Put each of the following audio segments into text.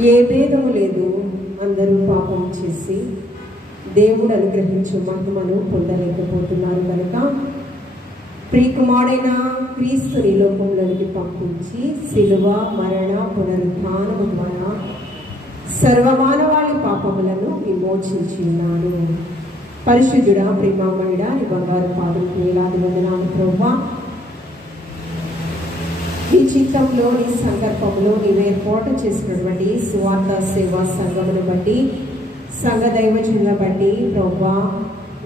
ఏ భేదము లేదు, అందరూ పాపం చేసి దేవుడు అనుగ్రహించు మహిమను పొందలేకపోతున్నారు కనుక ప్రియకుమారుడైన క్రీస్తుని లోకంలోనికి పంపించి శిలువ మరణ పునరుద్ధానము ద్వారా సర్వమానవాళి పాపములను విమోచించి ఉన్నాడు. పరిశుద్ధుడా, ప్రేమామయుడా, నీ బంగారు పాదం వేలాది వందనాలు ప్రభువా. నీ చిత్తంలో, నీ సంకల్పంలో నీవు ఏర్పాటు చేసినటువంటి సువార్త సేవా సంఘమును బట్టి, సంఘ దైవజనులను బట్టి ప్రభువా,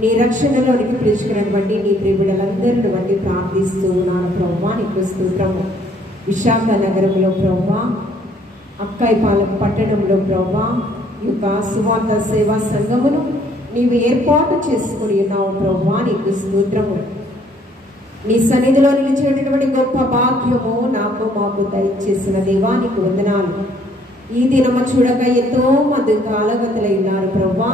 నీ రక్షణలోనికి పిలుచుకున్నటువంటి నీ ప్రియబిడ్డలందరిని బట్టి ప్రార్థిస్తూ ఉన్నాను ప్రభువా. నీకు స్తోత్రము. విశాఖ నగరంలో ప్రభువా, అక్కాయిపాలెం పట్టణంలో ప్రభువా, ఈ యొక్క సువార్త సేవా సంఘమును నీవు ఏర్పాటు చేసుకుని ఉన్నావు ప్రభువా. నీకు స్తోత్రము. నీ సన్నిధిలో నిలిచేటటువంటి గొప్ప భాగ్యము నాకు మాకు దయచేసిన దేవా, నీకు వందనాలు. ఈ దినము చూడక ఎంతో మంది కాలగతులైనారు ప్రభువా.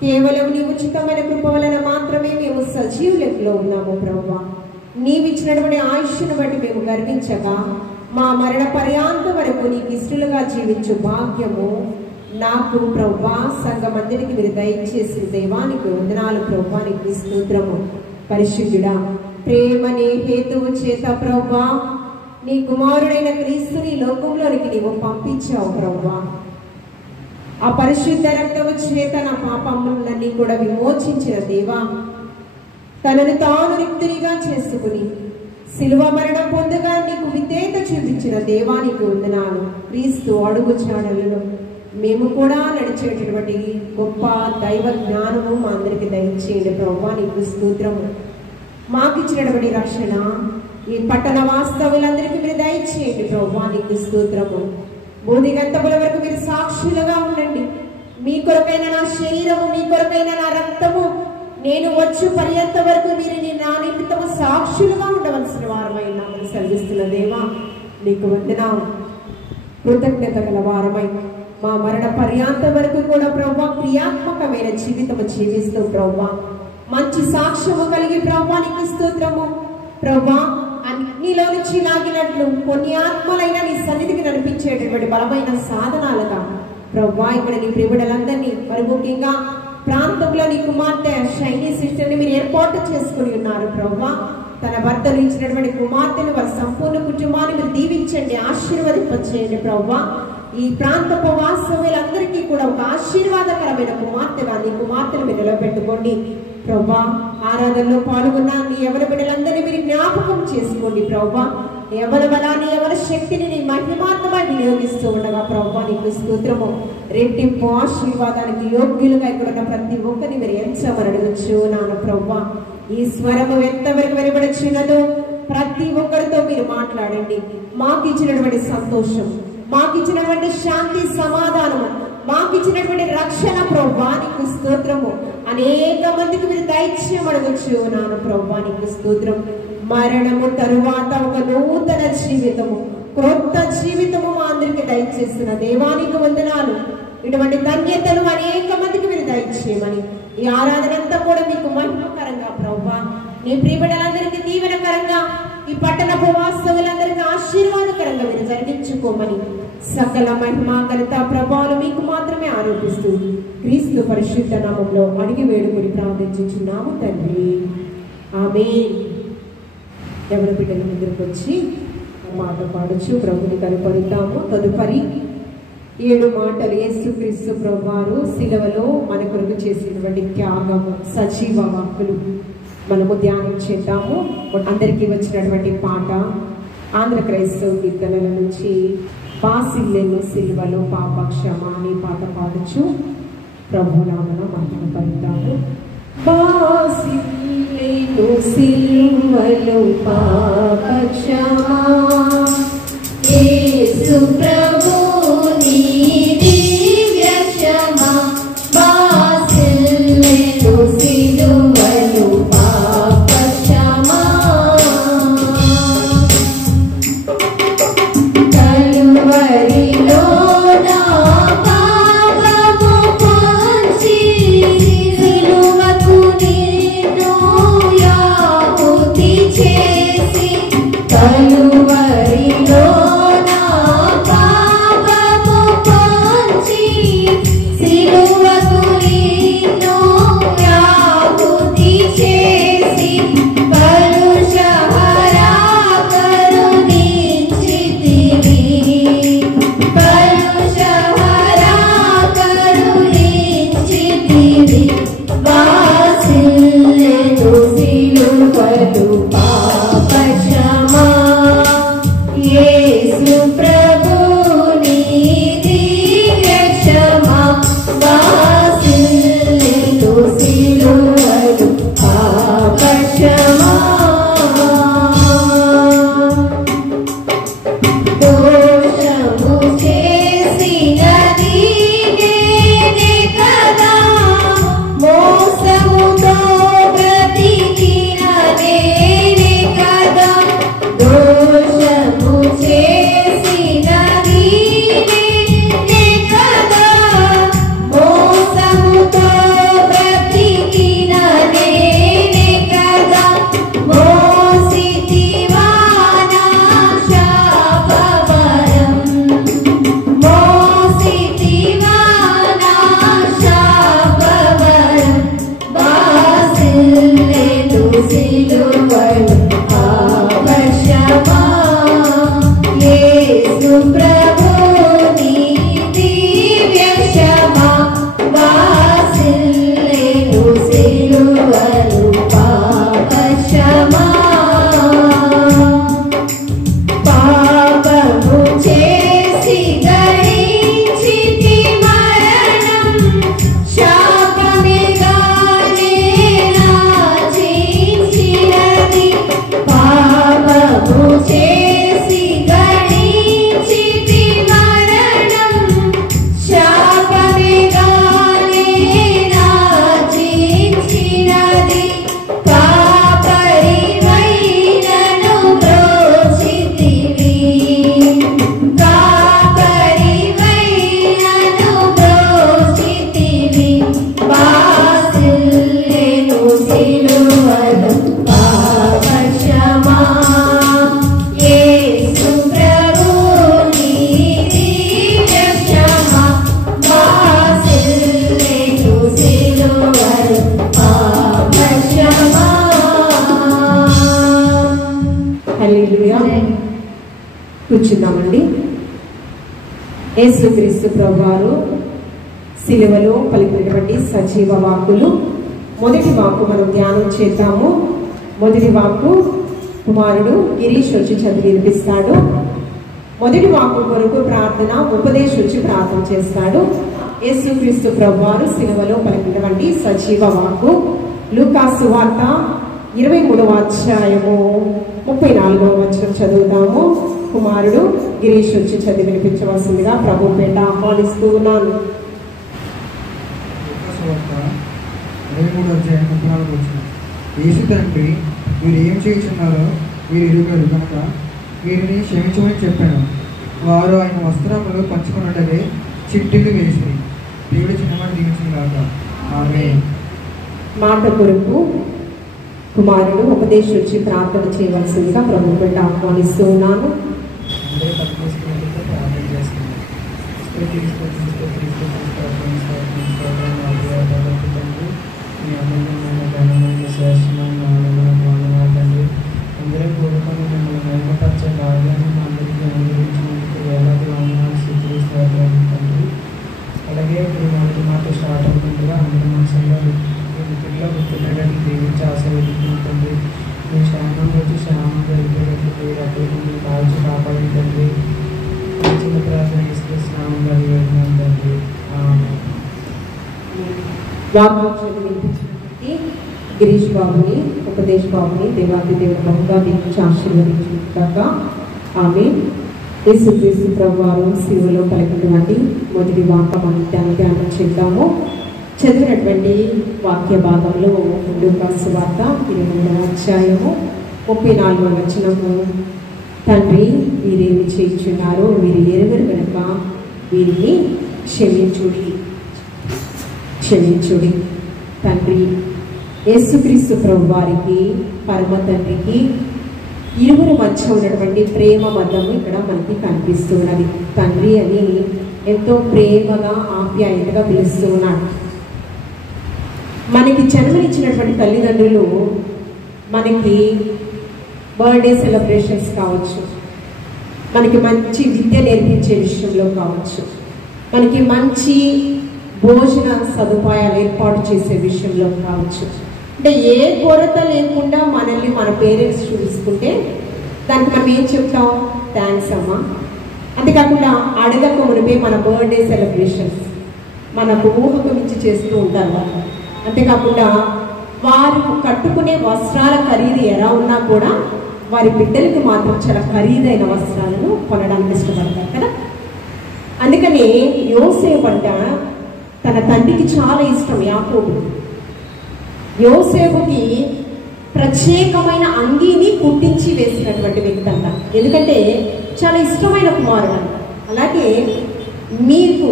కేవలం నీ ఉచితమైన కృప వలన మాత్రమే మేము సజీవులెట్లో ఉన్నాము ప్రభువా. నీవిచ్చినటువంటి ఆయుష్ను బట్టి మేము గర్వించక మా మరణ పర్యాంతం వరకు నీకు ఇష్టలుగా జీవించు భాగ్యము నాకు ప్రభువా, సంఘమందరికి మీరు దయచేసిన దేవానికి వందనాలు ప్రభువా. నీకు స్తోత్రము. పరిశుద్ధుడా, ప్రేమని హేతువు చేత ప్రభువా నీ కుమారుడైన క్రీస్తుని లోకంలోనికి నీవు పంపించావు ప్రభువా. ఆ పరిశుద్ధ రక్తము చేత నా పాపములన్నీ కూడా విమోచించిన దేవా, తనను తాను రిక్తునిగా చేసుకుని శిలువ మరణం పొందగా నీకు విధేయత చూపించిన దేవానికి వందనాలు. క్రీస్తు అడుగు చాడలలో మేము కూడా నడిచేటటువంటి గొప్ప దైవ జ్ఞానము మా అందరికి దయచేయండి ప్రభువా. నీకు స్తోత్రము. మాకు ఇచ్చినటువంటి రక్షణ ఈ పట్టణ వాస్తవులందరికీ మీరు దయచేయండి ప్రభువా. నీకు స్తోత్రము. బోధి గంటముల వరకు మీరు సాక్షులుగా ఉండండి. మీ కొరకైన నా శరీరము, మీ కొరకైన నా రక్తము నేను వచ్చు పర్యంత వరకు మీరు నా నిమిత్తము సాక్షులుగా ఉండవలసిన వారమై నాకు సెలవిస్తున్న దేవా నీకు వందనాలు. కృతజ్ఞత గల వారమై మా మరణ పర్యాంతం వరకు కూడా ప్రభువా క్రియాత్మకమైన జీవితము జీవిస్తూ ప్రభువా మంచి సాక్ష్యము కలిగి ప్రభువా నీకు స్తోత్రము. ప్రభువా అగ్నిలో నుంచి లాగినట్లు కొన్ని ఆత్మలైన నీ సన్నిధికి నడిపించేటటువంటి బలమైన సాధనాలుగా ప్రభువా ఇక్కడ నీ ప్రియబిడ్డలందరినీ, మరి ముఖ్యంగా ప్రాంతంలో నీ కుమార్తె షైనీ సిస్టర్ని మీరు ఏర్పాటు చేసుకుని ఉన్నారు ప్రభువా. తన భర్తలు ఇచ్చినటువంటి కుమార్తెను వారి సంపూర్ణ కుటుంబాన్ని మీరు దీవించండి, ఆశీర్వదింపచేయండి ప్రభువా. ఈ ప్రాంతపు వాస్తవ్యులందరికీ కూడా ఒక ఆశీర్వాదకరమైన కుమార్తెగా నీ కుమార్తెను మీరు నిలబెట్టుకోండి ప్రభువా. ఆరాధనలో పాల్గొన్న నీ ఎవరి బిడ్డలందరినీ మీరు జ్ఞాపకం చేసుకోండి ప్రభువా. ఎవరి బలాన్ని, ఎవరి శక్తిని నీ మహిమాత్మగా వినియోగిస్తూ ఉండగా ప్రభువా నీకు స్తోత్రము. రెట్టింపు ఆశీర్వాదానికి యోగ్యులుగా ఇక్కడ ఉన్న ప్రతి ఒక్కరిని మీరు ఎంచమని అడగచ్చు నాన్న ప్రభువా. ఈ స్వరము ఎంతవరకు వెలువడుచున్నదో ప్రతి ఒక్కరితో మీరు మాట్లాడండి. మాకు ఇచ్చినటువంటి సంతోషం, మాకు ఇచ్చినటువంటి శాంతి సమాధానము, మాకు ఇచ్చినటువంటి రక్షణ ప్రభువా నీకు స్తోత్రము అనేక మందికి మీరు దయచేయమడగచ్చు నాన్న ప్రభువా నీకు స్తోత్రం. మరణము తరువాత ఒక నూతన జీవితము, క్రొత్త జీవితము మా అందరికి దయచేస్తున్న దేవానికి వందనాలు. ఇటువంటి ధన్యతలు అనేక మందికి మీరు దయచేయమని ఈ ఆరాధన అంతా కూడా మీకు మహిమకరంగా ప్రభువా నీ ప్రియబిడ్డలందరికీ దీవెనకరంగా, ఈ పట్టణపు వాస్తవులందరికీ ఆశీర్వాదకరంగా మీరు జరిగించుకోమని సకల మహిమ ఘనత ప్రభావాలు మీకు మాత్రమే ఆరోపిస్తూ క్రీస్తు పరిశుద్ధ నామంలో అడిగి వేడుకొని ప్రార్థించుచున్నాము తండ్రి, ఆమేన్. ఎవరి బిడ్డల ముందుకు వచ్చి మాట పాడచ్చు, ప్రభుని కనపడతాము. తదుపరి 7 మాటలు యేసుక్రీస్తు ప్రభువారు శిలువలో మన కొరకు చేసినటువంటి త్యాగము, సజీవ వాక్కులు మనము ధ్యానం చేద్దాము. అందరికీ వచ్చినటువంటి పాట ఆంధ్ర క్రైస్తవ కీర్తనల నుంచి బాసిల్లెను సిలువలో పాప క్షమ అనే పాట పాడచ్చు. ప్రభునామమున మహిమ పలుకుతాము. బాసిల్లెను సిలువలో పాప క్షమ, యేసు ప్రభు నీ దివ్య క్షమ. బాసిల్లెను సిలువలో పాప క్షమ, కలువరిలో నా పాపము పంచి సిలువకు నిన్ను యాహుతి చేసి, కలువరి యేసు ప్రభుని దివ్య క్షమా వాసిల్లెను సిలువలు పాప క్షమా దోషము చేసినది నేనే కదా మోసముతో బ్రతికినది నేనే కదా దోషము చేసినది నేనే కదా మోసముతో బ్రతికినది నేనే కదా మోసితివా నా శాపవరం మోసితివా నా శాపవరం వాసిల్లెను సిలువలు పాప క్షమా యేసు ప్రభుని దివ్య క్షమా వాసిల్లెను సిలువలు పాప క్షమా పాపము చేసి గణించితి మరణం శాపమిగానే నాచించినది పాపము చేసి గణించితి మరణం శాపమిగానే నాచించినది కాపరివైనను బ్రోచితివి కాపరివైనను బ్రోచితివి వాసిల్లెను సిలువలు పాప క్షమా యేసు ప్రభుని దివ్య క్షమా వాసిల్లెను సిలువలు పాప క్షమా హల్లెలూయా కూర్చుందామండి. యేసుక్రీస్తు ప్రభువారు శిలువలో పలికినటువంటి సజీవ వాక్కులు. మొదటి వాక్కు మనం ధ్యానం చేద్దాము. మొదటి వాక్కు కుమారుడు గిరీష్ వచ్చి చదివి వినిపిస్తాడు. మొదటి వాక్కు కొరకు ప్రార్థన ఉపదేశ్ వచ్చి ప్రార్థన చేస్తాడు. యేసుక్రీస్తు ప్రభువారు శిలువలో పలికినటువంటి సజీవ వాక్కు లూకా సువార్త 23వ అధ్యాయము 34వ వచనం చదువుతాము. కుమారుడు గిరీష్ వచ్చి చదివి వినిపించవలసిందిగా ప్రభు పేట ఆహ్వానిస్తూ ఉన్నాను. యేసు తండ్రి వీరు ఏం చేయుచున్నారో వీరు ఎరుగరు కనుక వీరిని క్షమించమని చెప్పాను. వారు ఆయన వస్త్రములు పంచుకున్నట్లే చిట్టీలు వేసి దేవుడి చిన్నవాడు దీవించిన కాక ఆమేన్. మాట కొరకు కుమారుడు ఉపదేశం వచ్చి ప్రార్థన చేయవలసిందిగా ప్రభు పేట ఆహ్వానిస్తూ ఉన్నాను. అందరూ తప్పనిసరిగా ప్రార్థన చేస్తున్నారు. మీ అమూల్యమైన ఘనమైన శ్రేష్టమైన తండ్రి అందరూ కోరుకొని మిమ్మల్ని మహిమపరిచే భాగ్యాన్ని మా అందరికీ అనుగ్రహించినందుకు వేలాది వందనాలు స్వీకరిస్తారు తండ్రి. అలాగే ఇప్పుడు మొదటి మాట స్టార్ట్ అవుతుండగా అందరి మనసులో వికెట్లో గుర్తున్నట్టు దీవించి ఆశీర్వదించండి. మీ క్షేమం వచ్చి క్షేమం జరిగేటట్లు మీరు అటువంటి కాల్చి కాపాడండి. చిన్న ప్రార్థన ఇస్తే స్నామం కలిగినాం తండ్రి. గిరీష్ బాబుని ఉపదేశ్ బాబుని దేవాది దేవుడు బహుగా దీవించి ఆశీర్వదించుగాక ఆమేన్. యేసుక్రీస్తు ప్రభువారు శిలువలో పలికినటువంటి మొదటి వాక్య మనం ధ్యానం చేద్దాము. చదివినటువంటి వాక్య భాగంలో లూకా సువార్త 23వ అధ్యాయము 34వ వచనము తండ్రి వీరేమి చేయుచున్నారో వీరు ఎరుగరు కనుక వీరిని క్షమించుడి. తండ్రి యేసుక్రీస్తు ప్రభువారికి పరమ తండ్రికి ఇరువురు మధ్య ఉన్నటువంటి ప్రేమ బంధము ఇక్కడ మనకి కనిపిస్తున్నది. తండ్రి అని ఎంతో ప్రేమగా ఆప్యాయతగా పిలుస్తూ ఉన్నాడు. మనకి జన్మనిచ్చినటువంటి తల్లిదండ్రులు మనకి బర్త్డే సెలబ్రేషన్స్ కావచ్చు, మనకి మంచి విద్య నేర్పించే విషయంలో కావచ్చు, మనకి మంచి భోజన సదుపాయాలు ఏర్పాటు చేసే విషయంలో కావచ్చు, అంటే ఏ కొరత లేకుండా మనల్ని మన పేరెంట్స్ చూసుకుంటే దానికి మనం ఏం చెప్తాం? థ్యాంక్స్ అమ్మా. అంతేకాకుండా అడగక మునిపే మన బర్త్డే సెలబ్రేషన్స్ మనకు ఊహకు మించి చేస్తూ ఉంటారు వాళ్ళు. అంతేకాకుండా వారు కట్టుకునే వస్త్రాల ఖరీదు ఎలా ఉన్నా కూడా వారి బిడ్డలకు మాత్రం చాలా ఖరీదైన వస్త్రాలను కొనడానికి ఇష్టపడతారు కదా. అందుకని యోసేపు అంట తన తండ్రికి చాలా ఇష్టం యాకోబు. యోసేపుకి ప్రత్యేకమైన అంగీని కుట్టించి వేసినటువంటి వ్యక్తి అంట. ఎందుకంటే చాలా ఇష్టమైన కుమారుడు అంట. అలాగే మీకు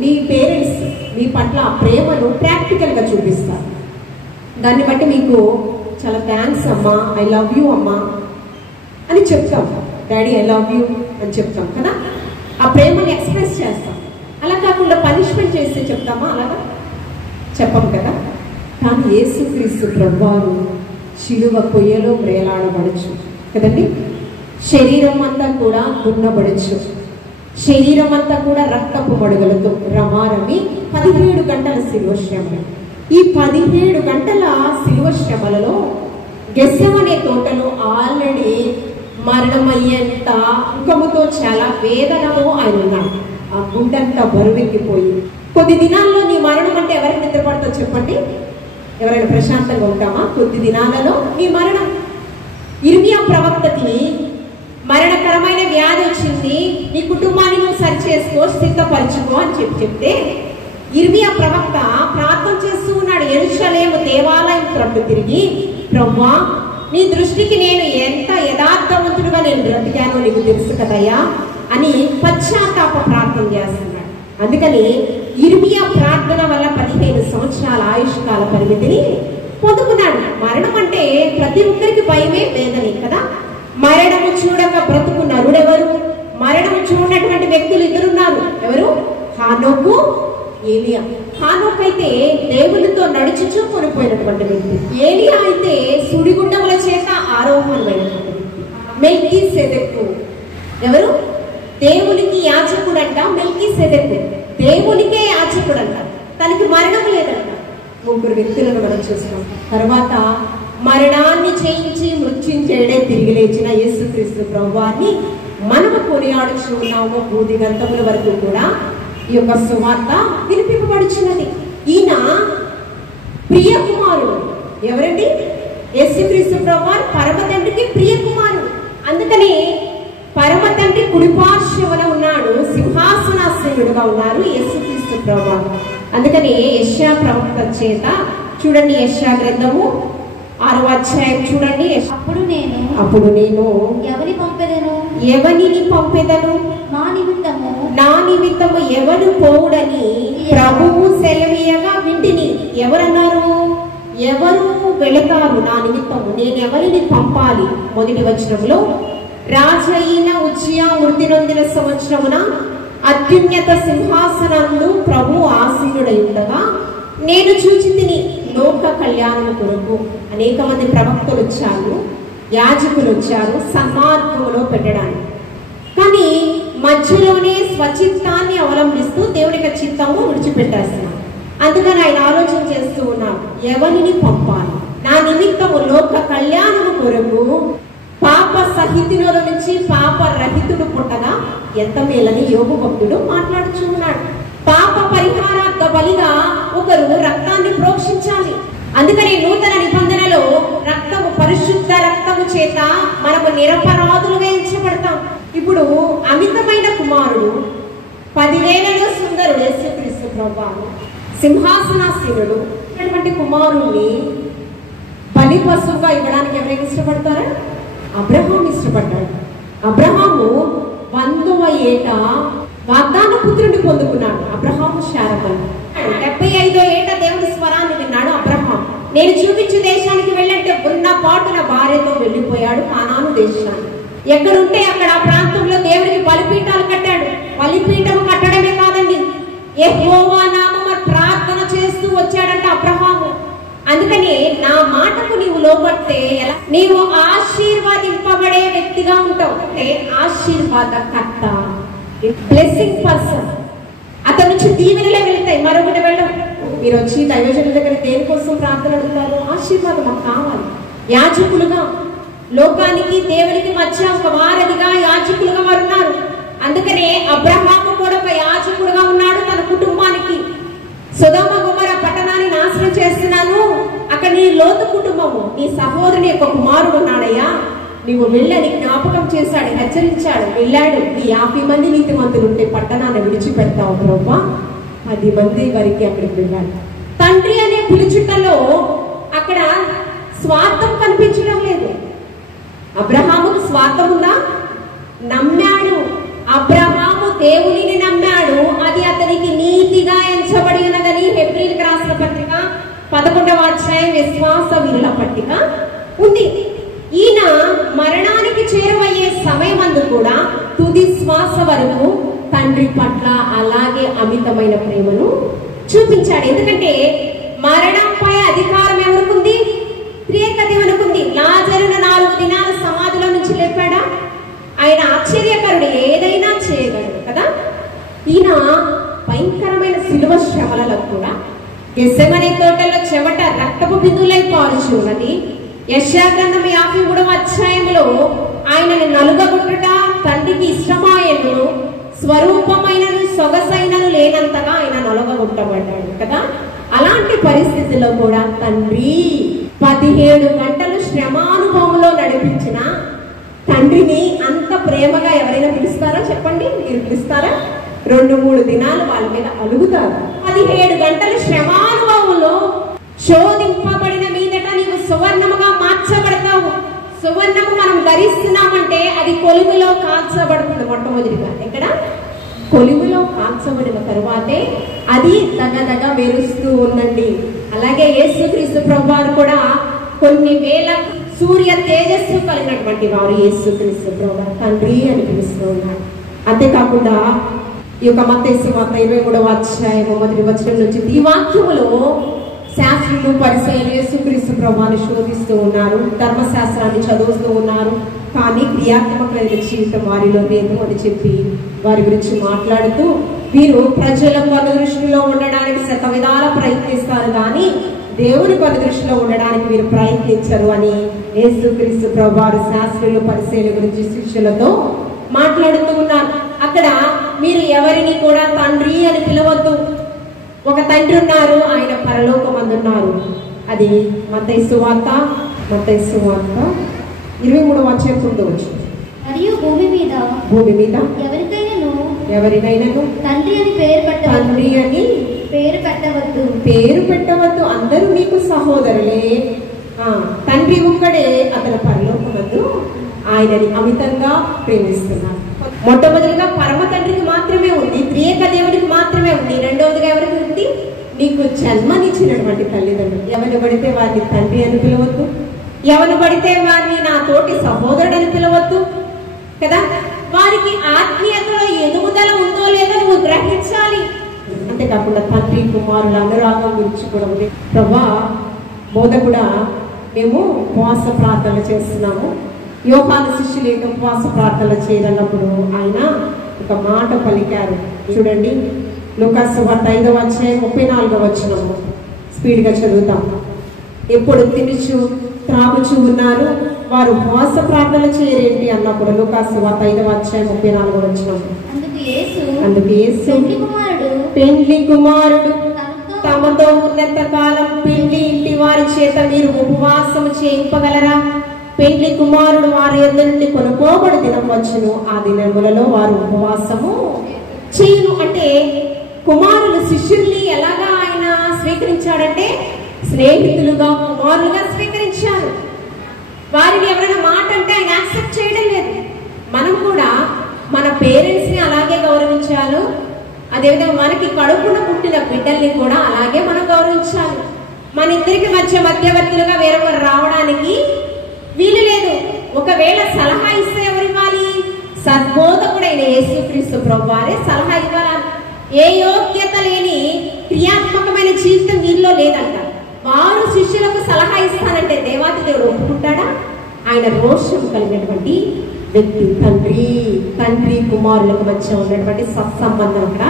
మీ పేరెంట్స్ మీ పట్ల ఆ ప్రేమను ప్రాక్టికల్గా చూపిస్తారు. దాన్ని బట్టి మీకు చాలా థ్యాంక్స్ అమ్మా, ఐ లవ్ యూ అమ్మా అని చెప్తాం. డాడీ ఐ లవ్ యూ అని చెప్తాం కదా. ఆ ప్రేమను ఎక్స్ప్రెస్ చేస్తాం. అలా కాకుండా పనిష్మెంట్ చేస్తే చెప్తామా? అలాగా చెప్పం కదా. కానీ యేసుక్రీస్తు ప్రభువారు శిలువ కొయ్యలో వేలాడబడచ్చు కదండి. శరీరం అంతా కూడా దున్నబడచ్చు. శరీరం అంతా కూడా రక్తపు మడుగులతో రమారమి 17 గంటల శిలువ శ్రమలు. ఈ 17 గంటల శిలువ శ్రమలలో గెస్సెమనే తోటలో ఆల్రెడీ మరణమయ్యేంత ముఖముతో చాలా వేదనతో ఆయన ఉన్నాడు. ఆ గుండెంతా బరువెక్కిపోయి కొద్ది దినాల్లో నీ మరణం అంటే ఎవరికి నిద్రపడతావు చెప్పండి? ఎవరైనా ప్రశాంతంగా ఉంటామా? కొద్ది దినాలలో నీ మరణం. ఇర్మియా ప్రవక్తకి మరణకరమైన వ్యాధి వచ్చింది, నీ కుటుంబాన్ని నువ్వు సరిచేసుకో, సిద్ధపరచుకో అని చెప్తే ఇర్మియా ప్రవక్త ప్రార్థన చేస్తూ ఉన్నాడు. యెరూషలేము దేవాలయం చుట్టూ తిరిగి, ప్రభువా నీ దృష్టికి నేను ఎంత యథార్థవంతుడుగా నేను బ్రతికానో నీకు తెలుసు కదయ్యా అని పశ్చాత్తాప ప్రార్థన చేస్తున్నాడు. అందుకని ఇర్మియా ప్రార్థన వల్ల 15 సంవత్సరాల ఆయుష్కాల పరిమితిని పొందుకున్నాడు. మరణం అంటే ప్రతి ఒక్కరికి భయమే, వేదనే కదా. మరణము చూడక బ్రతుకు నరుడెవరు? మరణము చూడనటువంటి వ్యక్తులు ఇద్దరున్నారు. ఎవరు? హానోకు, ఏలియా. హానోకు అయితే దేవునితో నడుచుచూ కొనిపోయినటువంటి వ్యక్తి. ఏలియా అయితే సుడిగుండముల చేత ఆరోహణమైనటువంటి వ్యక్తి. మెల్కీసెదెకు ఎవరు? దేవునికి యాజకుడంట. మెల్కీసెదెకు దేవునికే యాజకుడంట. తనకి మరణం లేదంట. 3 వ్యక్తులను మనం చూస్తాం. తర్వాత మరణాన్ని జయించి మృత్యుంజయుడే తిరిగి లేచిన యేసుక్రీస్తు ప్రభువాన్ని మనము కొనియాడుచు ఉన్నాము. భూదిగంతముల వరకు కూడా ఈ యొక్క సువార్త వినిపింపబడుచున్నది. ఈయన ప్రియ కుమారుడు. ఎవరండి? యేసుక్రీస్తు ప్రభువారు పరమ తండ్రికి ప్రియ కుమారుడు. అందుకని పరమ తండ్రి కుడిపార్శ్వమున ఉన్నాడు, సింహాసనాసీనుడుగా ఉన్నారు యేసుక్రీస్తు ప్రభువారు. అందుకని యెషయా ప్రవక్త చేత చూడండి, యెషయా గ్రంథము 6వ అధ్యాయం చూడండి. అప్పుడు నేను ఎవరిని పంపెదను? నా నిమిత్తము ఎవరు పోవుడని ప్రభువు సెలవీయగా వింటిని. ఎవరన్నారు? ఎవరు వెళతారు నా నిమిత్తము? నేను ఎవరిని పంపాలి? మొదటి వచనంలో రాజైన ఉజ్జియా మృతి నొందిన సంవత్సరమున అత్యున్నత సింహాసనంలో ప్రభు ఆసీనుడై ఉండగా నేను చూచి తిని లోక కళ్యాణం కొరకు అనేక మంది ప్రవక్తలు వచ్చారు, యాజకులు వచ్చారు సన్మార్గంలో పెట్టడానికి. కానీ మధ్యలోనే స్వచిత్తాన్ని అవలంబిస్తూ దేవునికి చిత్తము విడిచిపెట్టేస్తున్నారు. అందుకని ఆయన ఆలోచన చేస్తూ ఉన్నారు, ఎవరిని పంపాలి? నా నిమిత్తము లోక కళ్యాణము కొరకు పాప సహితుల నుంచి పాప రహితుడు పుట్టగా ఎంత మేలని యోగు భక్తుడు మాట్లాడుచూ ఉన్నాడు. పాప పరిహారార్థ బలిగా ఒకరు రక్తాన్ని ప్రోక్షించాలి. అందుకని నూతన నిబంధనలో రక్తము, పరిశుద్ధ రక్తము చేత మనము నిరపరాధులుగా ఎంచబడతాం. ఇప్పుడు అమితమైన కుమారుడు, 10,000లో సుందరుడు యేసుక్రీస్తు ప్రభువు, సింహాసనాసీనుడు అటువంటి కుమారుణ్ణి బలి పశువుగా ఇవ్వడానికి ఎవరైనా ఇష్టపడతారా? అబ్రహాము ఇష్టపడ్డాడు. అబ్రహాము 100వ ఏట వాగ్దాన పుత్రుడిని పొందుకున్నాడు. అబ్రహాము శారపడు 75వ ఏట దేవుడి స్వరాన్ని విన్నాడు అబ్రహాం. నేను చూపించు దేశానికి వెళ్ళంటే ఉన్న పాటున భార్యతో వెళ్ళిపోయాడు కానాను దేశానికి. ఎక్కడుంటే అక్కడ ఆ ప్రాంతంలో దేవుడికి బలిపీఠాలు కట్టాడు. బలిపీఠం కట్టడమే కాదండి, యెహోవా నామమున ప్రార్థన చేస్తూ వచ్చాడంట అబ్రహాము. అందుకని నా మాటకు నీవు లోబడితే నీవు ఆశీర్వాదింపబడే వ్యక్తిగా ఉంటావు. అంటే ఆశీర్వాదకర్త, బ్లెస్సింగ్ పర్సన్. అతని నుంచి దీవెనలే వెళ్తాయి, మరొకటి వెళ్ళవు. మీరు వచ్చి దైవజనుల దగ్గర దేనికోసం ప్రార్థన అడుగుతారు? ఆశీర్వాదం మాకు కావాలి. యాజకులుగా లోకానికి దేవునికి మధ్య ఒక వారధిగా యాజకులుగా వారు ఉన్నారు. అందుకనే అబ్రహాము కూడా ఒక యాజకుడుగా ఉన్నాడు తన కుటుంబానికి. సొదొమ గొమొర్రా పట్టణాన్ని నాశనం చేస్తున్నాను, అక్కడ నీ లోతు కుటుంబము, నీ సహోదరుని యొక్క కుమారుడు ఉన్నాడయ్యా, నీవు వెళ్ళని జ్ఞాపకం చేశాడు, హెచ్చరించాడు. వెళ్ళాడు. ఈ 50 మంది నీతిమంతులు ఉంటే పట్టణాన్ని విడిచిపెడతావు ప్రభువా, 10 మంది వరకు అక్కడికి వెళ్ళాడు. తండ్రి అనే పిలుచుటలో అక్కడ స్వార్థం కనిపించడం లేదు. అబ్రహాముకు స్వార్థం ఉందా? నమ్మాడు. అబ్రహాము దేవునిని నమ్మాడు, అది అతనికి నీతిగా ఎంచబడి ఉన్నదని హెబ్రీయులకు రాసిన పత్రిక 11వ అధ్యాయం విశ్వాస వీరుల పట్టిక ఉంది. ఈయన మరణానికి చేరువయ్యే సమయమందు కూడా తుది శ్వాస వరకు తండ్రి పట్ల అలాగే అమితమైన ప్రేమను చూపించాడు. ఎందుకంటే మరణంపై అధికారం ఎవరికి ఉంది? త్రియేక దేవునికి ఉంది. లాజరును 4 దినాల సమాధిలో నుంచి లేపాడా? ఆయన ఆశ్చర్యకరుడు, ఏదైనా చేయగలడు కదా. ఈయన భయంకరమైన శిలువ శ్రమలలో కూడా గెత్సెమనే తోటలో చెమట రక్తపు బిందువులై పారుచు ఉన్నది. యెషయా గ్రంథం 53వ అధ్యాయంలో ఆయనను నలుగగొట్టుట తండ్రికి ఇష్టమాయను, స్వరూపమైనను సొగసైనను లేనంతగా ఆయన నలుగగొట్టబడ్డాడు కదా. అలాంటి పరిస్థితుల్లో కూడా తండ్రి 17 గంటలు శ్రమానుభవంలో నడిపించిన తండ్రిని అంత ప్రేమగా ఎవరైనా పిలుస్తారా? చెప్పండి, మీరు పిలుస్తారా? 2-3 దినాలు వాళ్ళ మీద అలుగుతారు. 17 గంటల శ్రమానుభవంలో శోధింపబడిన మీదట నీవు సువర్ణముగా మార్చబడతావు. సువర్ణము మనం ధరిస్తున్నామంటే అది కొలుములో కాల్చబడుతుంది. మొట్టమొదటిగా ఎక్కడ? కొలుములో కాల్చబడిన తరువాతే అది దగదగ మెరుస్తూ ఉందండి. అలాగే యేసుక్రీస్తు ప్రభువారు కూడా కొన్ని వేల సూర్య తేజస్సు కలిగినటువంటి వారు యేసుక్రీస్తు ప్రభువారు తండ్రి అని పిలుస్తూ ఉన్నారు. అంతేకాకుండా ఈ యొక్క మత్తయి సువార్త 23వ అధ్యాయం 1వ వచనం నుంచి ఈ వాక్యములో శాస్త్రులు పరిసయ్యులు యేసుక్రీస్తు ప్రభువాన్ని శోధిస్తూ ఉన్నారు, ధర్మశాస్త్రాన్ని చదువుతూ ఉన్నారు, కానీ క్రియాత్మకమైన జీవితం వారిలో లేదు అని చెప్పి వారి గురించి మాట్లాడుతూ, వీరు ప్రజలకు అనుదృష్టిలో ఉండడానికి శతవిధాల ప్రయత్నిస్తారు కానీ దేవుని పరిదృష్టిలో ఉండడానికి వీరు ప్రయత్నించరు అని యేసుక్రీస్తు ప్రభువారు శాస్త్రులు పరిసయ్యుల గురించి శిష్యులతో మాట్లాడుతూ ఉన్నారు. అక్కడ మీరు ఎవరిని కూడా తండ్రి అని పిలవద్దు. ఒక తండ్రి ఉన్నారు, ఆయన పరలోకమందున్నారు. అది మత్తయి సువార్త 23వ అధ్యాయం 9వ వచనం. మరియు భూమి మీద ఎవరికైనాను తండ్రి అని పేరు పెట్టవద్దు. అందరూ మీకు సహోదరులే. తండ్రి ఒక్కడే, అతని పరలోకమందు ఆయనని అమితంగా ప్రేమిస్తున్నారు. మొట్టమొదటిగా పరమ తండ్రికి మాత్రమే ఉంది, త్రియేక దేవుడికి మాత్రమే ఉంది. రెండవదిగా ఎవరికి ఉంది? నీకు జన్మనిచ్చినటువంటి తల్లిదండ్రులు. ఎవరిని పడితే వారిని తండ్రి అని పిలవద్దు, ఎవరిని పడితే వారిని నా తోటి సహోదరుడు అని పిలవద్దు కదా. వారికి ఆత్మీయతలో ఎదుగుదల ఉందో లేదో నువ్వు గ్రహించాలి. అంతేకాకుండా తండ్రి కుమారుల అనురాగం గురించి కూడా ఉంది. ప్రభా బోధకుడా, మేము ఉపవాస ప్రార్థన చేస్తున్నాము, యోహాను శిష్యులు ఉపవాస ప్రార్థన చేయాలన్నప్పుడు ఆయన ఒక మాట పలికారు. చూడండి, లూకాసు సువార్త 5వ అధ్యాయం 34వ వచనము. స్పీడ్గా చదువుతాం. ఎప్పుడు తినుచు త్రాగుచు ఉన్నారు, వారు ఉపవాస ప్రార్థన చేయరేంటి అన్నప్పుడు లూకాసు సువార్త 5వ అధ్యాయం 34వ వచనం. అందుకు యేసు పెండ్లి కుమారుడు తమతో ఉన్నంత కాలం పెండ్లి ఇంటి వారి చేత మీరు ఉపవాసము చేయింపగలరా? పెండ్లి కుమారుడు వారి యొద్ద నుండి కొనుక్కోబడి దినం వచ్చును, ఆ దినములలో వారు ఉపవాసము చేయును. అంటే కుమారులు శిష్యుల్ని ఎలాగా ఆయన స్వీకరించాడంటే స్నేహితులుగా, కుమారులుగా స్వీకరించారు. వారిని ఎవరైనా మాట అంటే ఆయన యాక్సెప్ట్ చేయడం లేదు. మనం కూడా మన పేరెంట్స్ ని అలాగే గౌరవించాలి. అదేవిధంగా మనకి కడుపున పుట్టిన బిడ్డల్ని కూడా అలాగే మనం గౌరవించాలి. మన ఇద్దరికి మధ్యవర్తులుగా వేరొకరు రావడానికి వీలు లేదు. ఒకవేళ సలహా ఇస్తే ఎవరు ఇవ్వాలి? సద్బోధకుడైన యేసుక్రీస్తు ప్రభువారే సలహా ఇవ్వాలి. ఏ యోగ్యత లేని క్రియాత్మకమైన జీవితం వీరిలో లేదంట. వారు శిష్యులకు సలహా ఇస్తానంటే దేవాతి దేవుడు ఒప్పుకుంటాడా? ఆయన రోషం కలిగినటువంటి వ్యక్తి. తండ్రి కుమారులకు మధ్య ఉన్నటువంటి సత్సంబంధం అక్కడ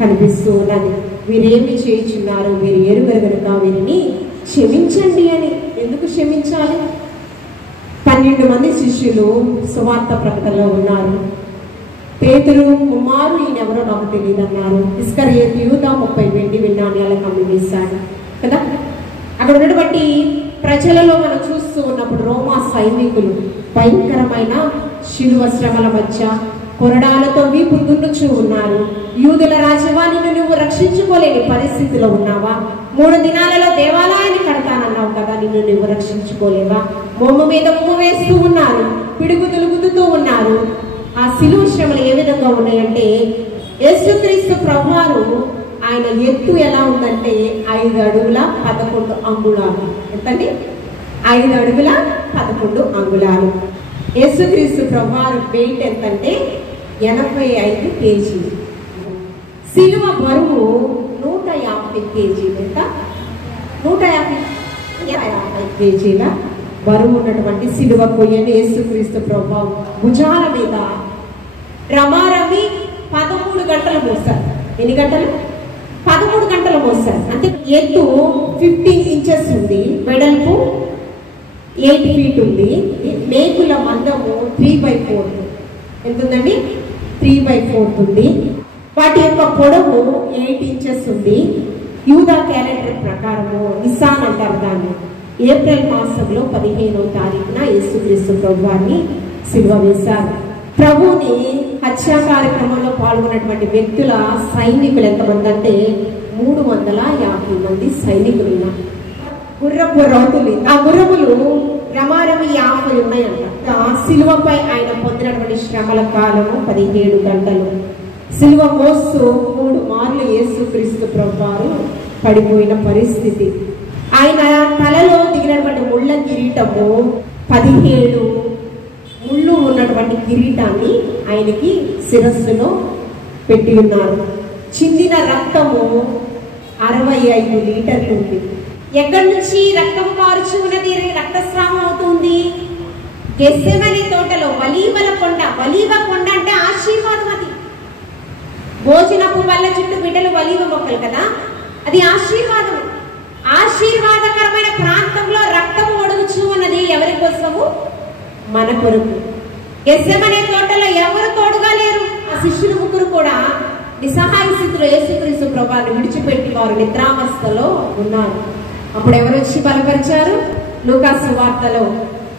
కనిపిస్తూ ఉన్నది. వీరేమి చేయుచున్నారు, వీరు ఎరుగరు కనుక వీరిని క్షమించండి అని. ఎందుకు క్షమించాలి? 12 మంది శిష్యులు సువార్త ప్రకటనలో ఉన్నారు. పేతురు కుమారు ఈయనెవరో నాకు తెలియదు అన్నారు. ఇస్కరియోతు యూదా 30 వెండి నాణ్యాలకు అమ్మివేశాడు కదా. అక్కడ ఉన్నటువంటి ప్రజలలో మనం చూస్తూ ఉన్నప్పుడు రోమా సైనికులు భయంకరమైన శిలువ శ్రమల మధ్య కొరడాలతో వీపు దున్నుచూ ఉన్నారు. యూదుల రాజవాణిని నువ్వు రక్షించుకోలేని పరిస్థితిలో ఉన్నావా? 3 దినాలలో దేవాలయాన్ని కడతానన్నావు కదా, నిన్ను నువ్వు రక్షించుకోలేవా? మోము మీద మోము వేస్తూ ఉన్నారు, పిడుగుతులు గుద్దుతూ ఉన్నారు. ఆ శిలువ శ్రమలు ఏ విధంగా ఉన్నాయంటే, యేసుక్రీస్తు ప్రభువారు ఆయన ఎత్తు ఎలా ఉందంటే 5 అడుగుల 11 అంగుళాలు. ఎంతండి? 5 అడుగుల 11 అంగుళాలు. యేసుక్రీస్తు ప్రభువారు వెయిట్ ఎంతంటే 85 కేజీలు. శిలువ బరువు 150 కేజీలు. ఎంత? 150 కేజీల బరువు ఉన్నటువంటి శిలువ కొయ్యని యేసుక్రీస్తు ప్రభువు భుజాల మీద రమారమి 13 గంటలు మోస్తారు. ఎన్ని గంటలు? 13 గంటలు మోస్తారు. అంటే ఎత్తు 15 ఇంచెస్ ఉంది, వెడల్పు 8 ఫీట్ ఉంది, మేకుల మందము 3/4. ఎంత ఉందండి? 3/4 ఉంది. వాటి యొక్క పొడవు 8 ఇంచెస్ ఉంది. యూదా క్యాలెండర్ ప్రకారము నిసాన్ అంటారు దాన్ని. ఏప్రిల్ మాసంలో 15వ తారీఖున యేసుక్రీస్తు ప్రభువాన్ని సిలువ వేశారు. ప్రభువుని హత్యా కార్యక్రమంలో పాల్గొన్నటువంటి వ్యక్తుల సైనికులు ఎంతమంది అంటే 350 మంది సైనికులు ఉన్నారు. గుర్రపు రౌతులు, ఆ గుర్రములు రమారమి 50 ఉన్నాయంట. సిలువపై ఆయన పొందినటువంటి శ్రమల కాలము 17 గంటలు. సిలువ మోస్తూ 3 మార్లు యేసుక్రీస్తు ప్రభువారు పడిపోయిన పరిస్థితి. ఆయన తలలో దిగినటువంటి ముళ్ళ కిరీటము 17 ముళ్ళు ఉన్నటువంటి కిరీటాన్ని ఆయనకి శిరస్సులో పెట్టి ఉన్నారు. చిందిన రక్తము 65 లీటర్లు ఉంది. ఎక్కడి నుంచి రక్తం కారుచు ఉన్నది? రక్తస్రావం అవుతుంది. గెత్సెమనే తోటలో ఒలీవల కొండ. ఒలీవ కొండ అంటే ఆశీర్వాదం. అది భోజనపు వల్ల చుట్టూ బిడ్డలు ఒలీవ మొక్కలు కదా, అది ఆశీర్వాదం. ఆశీర్వాదకరమైన ప్రాంతంలో రక్తము ఒడుగుచు ఉన్నది. ఎవరి కోసము? మన కొరకు. గెత్సెమనే తోటలో ఎవరు తోడుగా లేరు. ఆ శిష్యులు 3 కూడా నిస్సహాయ స్థితిలో యేసుక్రీస్తు ప్రభువుని విడిచిపెట్టి వారు నిద్రావస్థలో ఉన్నారు. అప్పుడు ఎవరు వచ్చి బలపరిచారు? లూకా సువార్తలో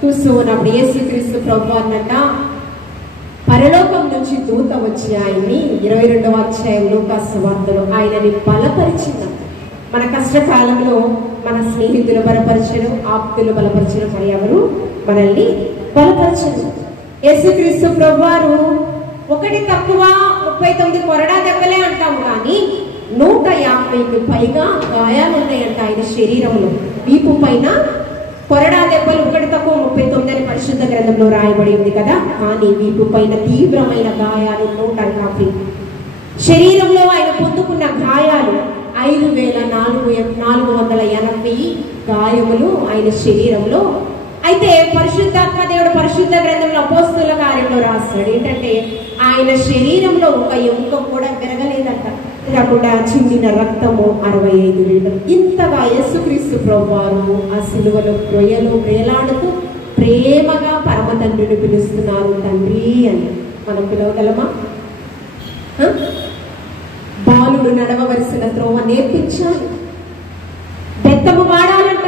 చూస్తూ ఉన్నప్పుడు యేసుక్రీస్తు ప్రభువునట పరలోకం నుంచి దూత వచ్చి ఆయన్ని 22వ అధ్యాయం లూకా సువార్తలో ఆయనని బలపరిచిందంట. మన కష్టకాలంలో మన స్నేహితులు బలపరిచరు, ఆప్తులు బలపరిచరు, మరి ఎవరు మనల్ని బలపరచరు. యేసుక్రీస్తు ప్రభువారు 1 తక్కువ 39 కొరడా దెబ్బలే అంటాం, కానీ 150కి పైగా గాయాలు ఉన్నాయంట ఆయన శరీరంలో. వీపు పైన కొరడా దెబ్బలు 1 తక్కువ 39 అని పరిశుద్ధ గ్రంథంలో రాయబడి ఉంది కదా, కానీ వీపు పైన తీవ్రమైన గాయాలు 150. శరీరంలో ఆయన పొందుకున్న గాయాలు 5480 గాయములు ఆయన శరీరంలో. అయితే పరిశుద్ధాత్మ దేవుడు పరిశుద్ధ గ్రంథంలో అపోస్తలుల కార్యంలో రాస్తాడు ఏంటంటే ఆయన శరీరంలో ఒక ఎముక కూడా పెరగలేదంట. కాకుండా చిందిన రక్తము 65 లీటర్లు. ఇంతగా యేసుక్రీస్తు ప్రభువారు ఆ సిలువలో రొయ్యలు వేలాడుతూ ప్రేమగా పరమ తండ్రిని పిలుస్తున్నారు, తండ్రి అని. మనం పిలవగలమా? బాలుడు నడవవలసిన త్రోవ నేర్పించాలి. బెత్తము వాడాలంట,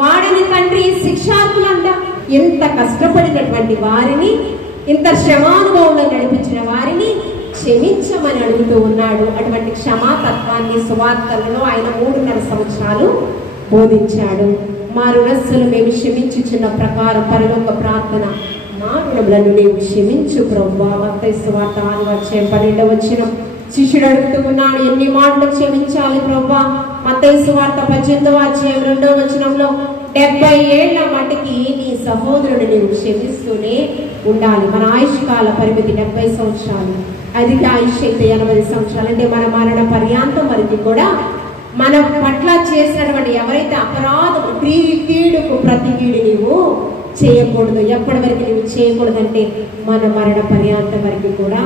వాడని తండ్రి శిక్షార్హులంట. ఎంత కష్టపడినటువంటి వారిని, ఇంత శ్రమానుభవంలో నడిపించిన వారిని క్షమించమని అడుగుతూ ఉన్నాడు. అటువంటి క్షమాతత్వాన్ని సువార్తలలో ఆయన 3.5 సంవత్సరాలు బోధించాడు. మా రుణస్సులు మేము క్షమించుచున్న ప్రకారం పరలోక ప్రార్థన, మా రుణములను నీవు క్షమించు ప్రభువా. మత్తయి సువార్త 4వ అధ్యాయం 12వ వచనం. శిష్యుడు అడుగుతూ ఉన్నాడు, ఎన్ని మాటలు క్షమించాలి ప్రభువా? మత్తయి సువార్త 18వ అధ్యాయం 2వ వచనంలో 70 ఏళ్ల మటుకి నీ సహోదరుడు నీవు క్షమిస్తూనే ఉండాలి. మన ఆయుష్ కాల పరిమితి 70 సంవత్సరాలు. అధిక ఆయుష్ అయితే 80 సంవత్సరాలు. అంటే మన మరణ పర్యాంతం వరకు కూడా మన పట్ల చేసినటువంటి ఎవరైతే అపరాధం, కీడుకు ప్రతి కీడు నీవు చేయకూడదు. ఎప్పటి వరకు నీవు చేయకూడదంటే మన మరణ పర్యాంతం వరకు కూడా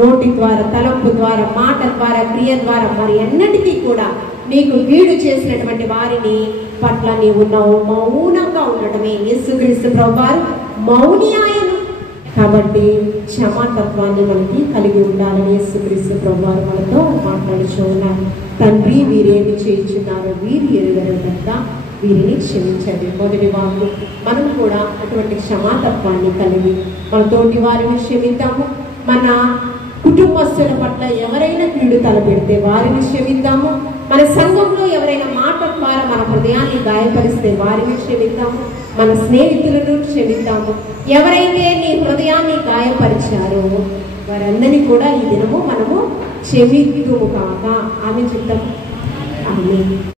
నోటి ద్వారా, తలంపు ద్వారా, మాట ద్వారా, క్రియ ద్వారా మరి ఎన్నటికీ కూడా నీకు కీడు చేసినటువంటి వారిని పట్ల నీవు మౌనంగా ఉండటమే. యేసుక్రీస్తు ప్రభువారు మౌని ఆయన. కాబట్టి క్షమాతత్వాన్ని మనకి కలిగి ఉండాలని యేసుక్రీస్తు ప్రభువారు మనతో మాట్లాడుతూ ఉన్నారు. తండ్రి, వీరేమి చేయించున్నారో వీరు ఎరుగరు కనుక వీరిని క్షమించండి. మొదటి వారు మనం కూడా అటువంటి క్షమాతత్వాన్ని కలిగి మన తోటి వారిని క్షమిద్దాము. మన కుటుంబస్తుల పట్ల ఎవరైనా కీడు తలపెడితే వారిని క్షమిద్దాము. మన సంఘంలో ఎవరైనా మాట ద్వారా మన హృదయాన్ని గాయపరిస్తే వారిని క్షమిద్దాము. మన స్నేహితులను క్షమిద్దాము. ఎవరైతే నీ హృదయాన్ని గాయపరిచారో వారందరినీ కూడా ఈ దినము మనము క్షమిద్దుము కాక. ఆమె చిత్తము. ఆమె